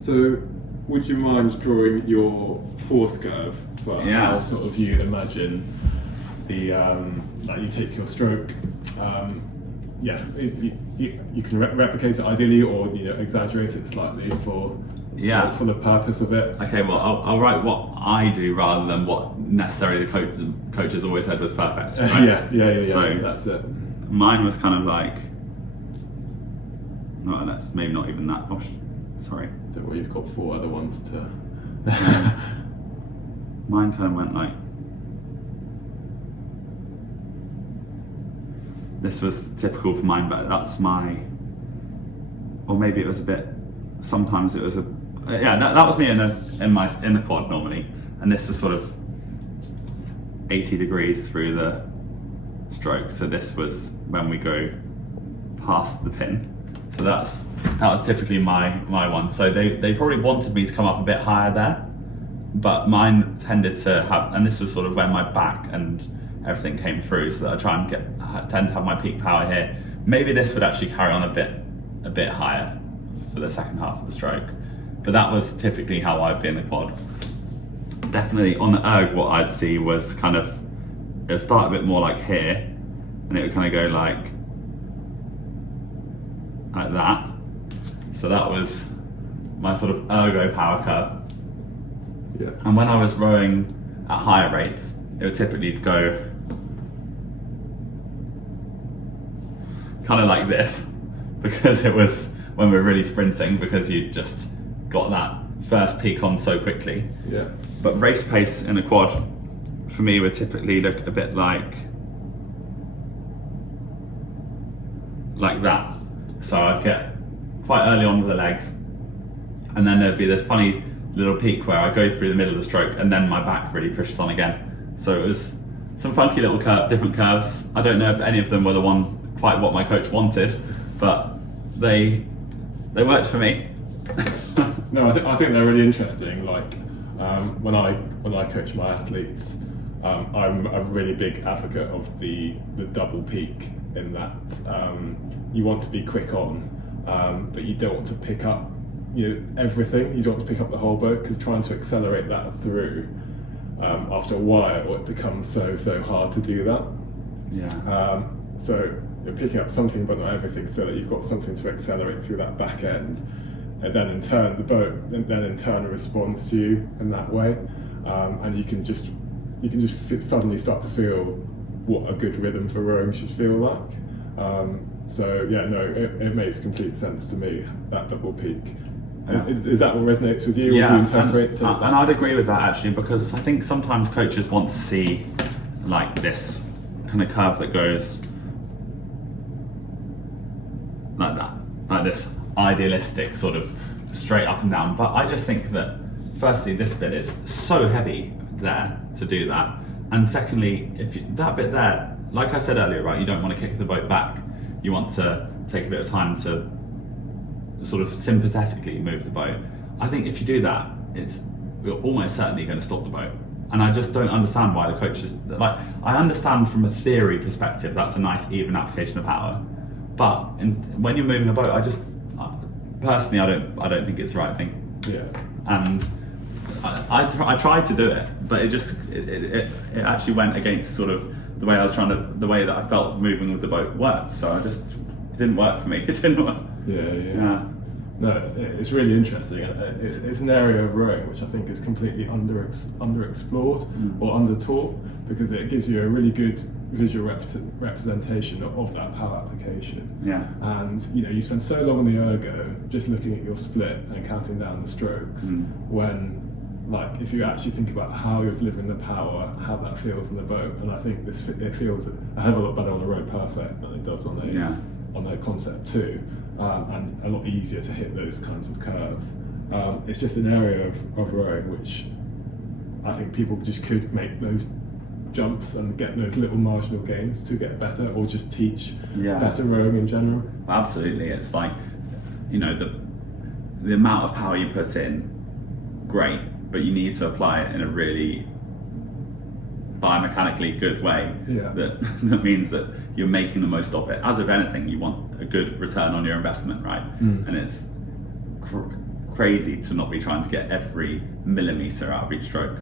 So, would you mind drawing your force curve for how sort of you'd imagine the like you take your stroke? You can replicate it ideally, or exaggerate it slightly for the purpose of it. Okay, well, I'll write what I do rather than what necessarily the coaches always said was perfect. Right? Yeah. So that's it. Mine was kind of like, no, that's maybe not even that. Oh, sorry. Don't worry, you've got 4 other ones to. Mine kind of went like. This was typical for mine, but that's my. Or maybe it was a bit. Sometimes it was a. That was me in the quad normally, and this is sort of 80 degrees through the stroke. So this was when we go past the pin. So that was typically my one. So they probably wanted me to come up a bit higher there, but mine tended to have, and this was sort of when my back and everything came through. So that I tend to have my peak power here. Maybe this would actually carry on a bit higher for the second half of the stroke. But that was typically how I'd be in the quad. Definitely on the erg, what I'd see was kind of, it would start a bit more like here, and it would kind of go like that. So that was my sort of ergo power curve. Yeah. And when I was rowing at higher rates, it would typically go kind of like this, because it was when we were really sprinting, because you just got that first peak on so quickly. Yeah. But race pace in a quad for me would typically look a bit like that. So I'd get quite early on with the legs, and then there'd be this funny little peak where I go through the middle of the stroke, and then my back really pushes on again. So it was some funky little different curves. I don't know if any of them were the one quite what my coach wanted, but they worked for me. No, I think they're really interesting. Like when I coach my athletes, I'm a really big advocate of the double peak, in that you want to be quick on, but you don't want to pick up everything. You don't want to pick up the whole boat, because trying to accelerate that through after a while, it becomes so hard to do that. Yeah. So you're picking up something but not everything, so that you've got something to accelerate through that back end, and then in turn the boat responds to you in that way, and you can just suddenly start to feel what a good rhythm for rowing should feel like. It makes complete sense to me, that double peak. Yeah. Is that what resonates with you? Yeah, or do you interpret and I'd agree with that actually, because I think sometimes coaches want to see like this kind of curve that goes like that, like this idealistic sort of straight up and down. But I just think that firstly, this bit is so heavy there to do that, and secondly, that bit there, like I said earlier, right, you don't want to kick the boat back. You want to take a bit of time to sort of sympathetically move the boat. I think if you do that, you're almost certainly going to stop the boat. And I just don't understand why the coaches, like, I understand from a theory perspective that's a nice even application of power, but when you're moving a boat, personally, I don't think it's the right thing. Yeah. And I tried to do it, but it actually went against sort of the way that I felt moving with the boat worked. So it didn't work for me. It didn't work. Yeah. No, it's really interesting. It's an area of rowing which I think is completely underexplored or undertaught, because it gives you a really good visual representation of that power application. Yeah. And you spend so long on the ergo just looking at your split and counting down the strokes, when, like, if you actually think about how you're delivering the power, how that feels in the boat, and I think it feels a hell of a lot better on a road perfect than it does on a concept 2, and a lot easier to hit those kinds of curves. It's just an area of rowing which I think people just could make those jumps and get those little marginal gains to get better, or just teach better rowing in general. Absolutely. It's like, the amount of power you put in, great, but you need to apply it in a really biomechanically good way. Yeah. That means that you're making the most of it. As with anything, you want a good return on your investment, right? And it's crazy to not be trying to get every millimetre out of each stroke.